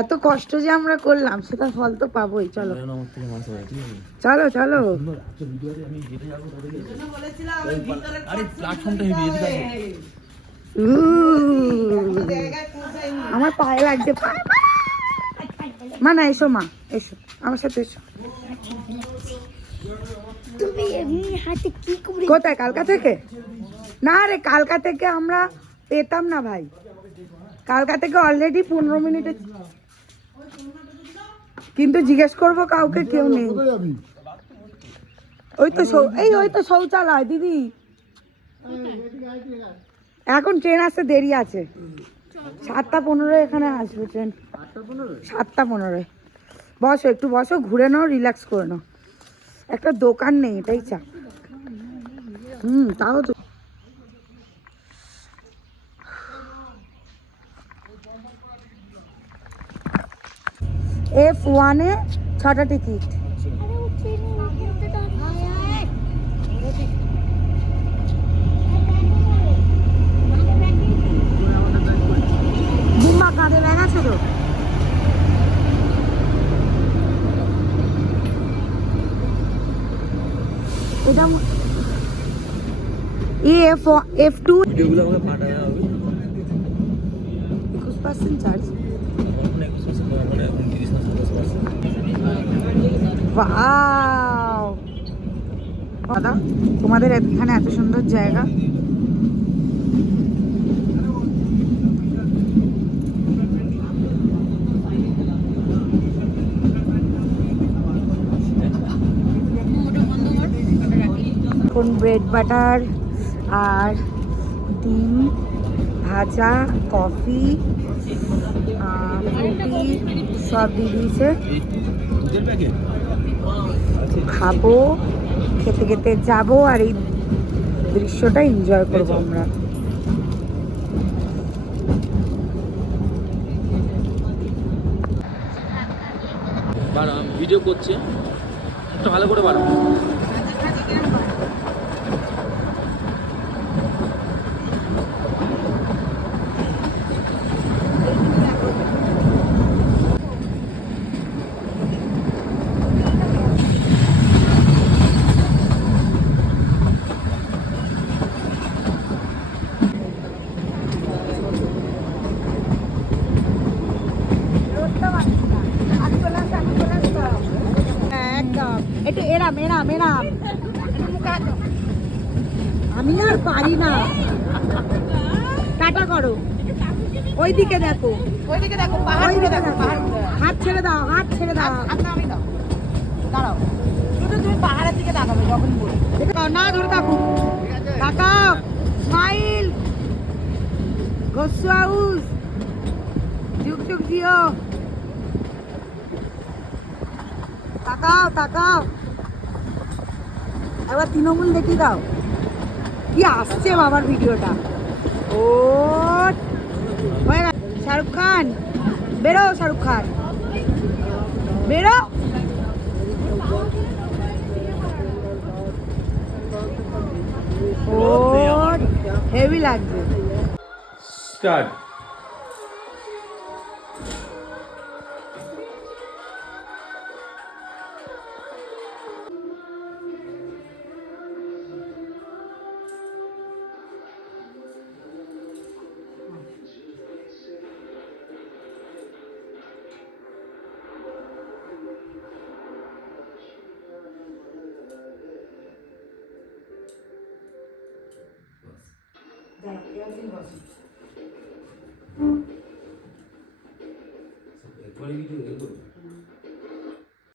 এত কষ্ট যে আমরা করলাম সেটা ফল তো পাবোই। চলো চলো চলো। আমার পায়ে লাগছে। মা না এসো, মা এসো আমার সাথে এসো। কোথায়? কালকা থেকে? না রে, কালকা থেকে আমরা পেতাম না ভাই। কালকা থেকে অলরেডি 15 মিনিটে, কিন্তু জিজ্ঞেস করবো কাউকে, কেউ নেই। ওই তো ওই তো শৌচালয় দিদি। এখন ট্রেন আসতে দেরি আছে, 7:15 এখানে আসবে ট্রেন। 7:15। বসো একটু, বসো, ঘুরে নাও, রিল্যাক্স করে নাও। একটা দোকান নেই, এটাই চা। তাও তো। F1-এ 6টা টিকিট। বুম্মা কাঁধে ব্যাগ আছে তো? এটা F2 21% চার্জ। ওয়াও দাদা, তোমাদের এখানে এত সুন্দর জায়গা। এখন ব্রেড বাটার আর ডিম ভাজা, কফি, ফ্রুটি সব দিয়ে দিয়েছে। খাবো, খেতে খেতে যাবো, আর এই দৃশ্যটা এনজয় করবো আমরা। ভিডিও করছে, একটু ভালো করে বাড়াও। একটু এরাম এরাম এরাম, আমি আর পারি না। টাটা করো, ওইদিকে দেখো, ওইদিকে দেখো, ওইদিকে দেখো। হাত ছেড়ে দাও, হাত ছেড়ে দাও। দাঁড়াও, শুধু তুমি পাহাড়ের দিকে তাকাবে যখন বলি। না ধরে থাকো, তাকাও, স্মাইল, ঘসু হাউস, যুগ যুগ দিও, তাকাও তাকাও। এবার তৃণমূল দেখি দাও, কি আসছে বাবার ভিডিওটা। ও হয়ে গেল। শাহরুখ খান বেরো, শাহরুখ খান বেরো। ও হেভি লাগছে। Start. What do you do?